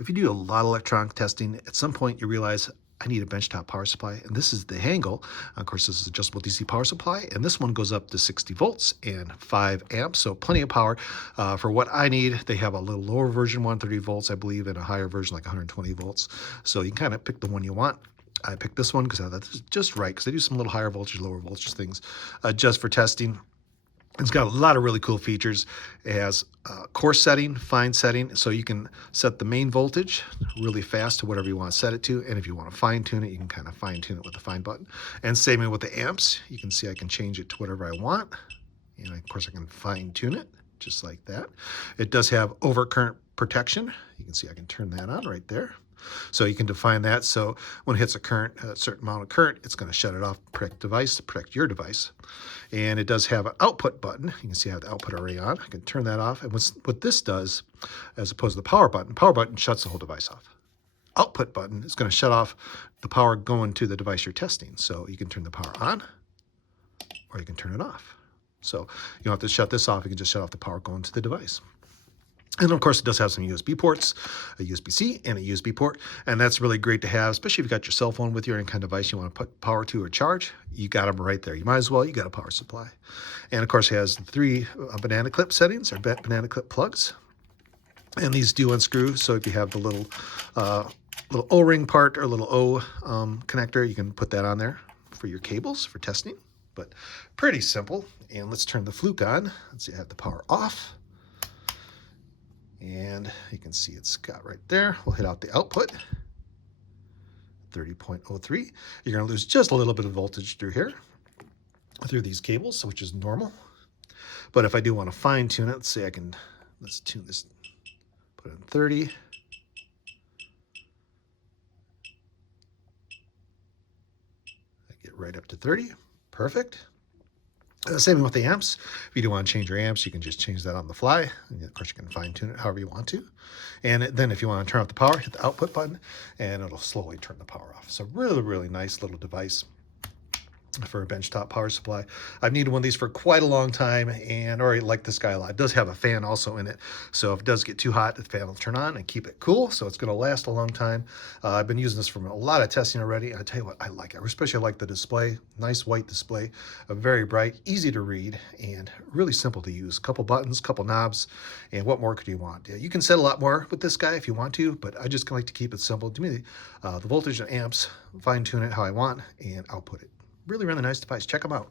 If you do a lot of electronic testing, at some point you realize I need a benchtop power supply, and this is the Hangell. Of course, this is adjustable DC power supply, and this one goes up to 60 volts and 5 amps, so plenty of power for what I need. They have a little lower version, 130 volts, I believe, and a higher version, like 120 volts. So you can kind of pick the one you want. I picked this one because I thought this is just right, because they do some little higher voltage, lower voltage things just for testing. It's got a lot of really cool features. It has coarse setting, fine setting, so you can set the main voltage really fast to whatever you want to set it to. And if you want to fine tune it, you can kind of fine tune it with the fine button. And same with the amps. You can see I can change it to whatever I want. And of course I can fine tune it just like that. It does have overcurrent protection. You can see I can turn that on right there. So you can define that. So when it hits a current, a certain amount of current, it's going to shut it off, protect device, to protect your device. And it does have an output button. You can see I have the output array on. I can turn that off. And what this does, as opposed to the power button shuts the whole device off. Output button is going to shut off the power going to the device you're testing. So you can turn the power on, or you can turn it off. So you don't have to shut this off. You can just shut off the power going to the device. And of course, it does have some USB ports, a USB-C and a USB port. And that's really great to have, especially if you've got your cell phone with you or any kind of device you want to put power to or charge. You got them right there. You might as well, you got a power supply. And of course, it has 3 banana clip settings, or banana clip plugs. And these do unscrew. So if you have the little O-ring part or little O connector, you can put that on there for your cables for testing. But pretty simple. And let's turn the fluke on. Let's see, I have the power off. And you can see it's got right there. We'll hit out the output, 30.03. You're going to lose just a little bit of voltage through here, through these cables, which is normal. But if I do want to fine tune it, let's see, let's tune this, put it in 30. I get right up to 30. Perfect. Same with the amps. If you do want to change your amps, you can just change that on the fly. And of course, you can fine tune it however you want to. And then if you want to turn off the power, hit the output button, and it'll slowly turn the power off. So really, really nice little device for a benchtop power supply. I've needed one of these for quite a long time and already like this guy a lot. It does have a fan also in it, so if it does get too hot, the fan will turn on and keep it cool, so it's going to last a long time. I've been using this for a lot of testing already, and I tell you what, I like it. Especially I like the display. Nice white display, very bright, easy to read, and really simple to use. Couple buttons, couple knobs, and what more could you want? You can set a lot more with this guy if you want to, but I just like to keep it simple. To me, the voltage and amps, fine tune it how I want, and output it. Really, really nice device. Check them out.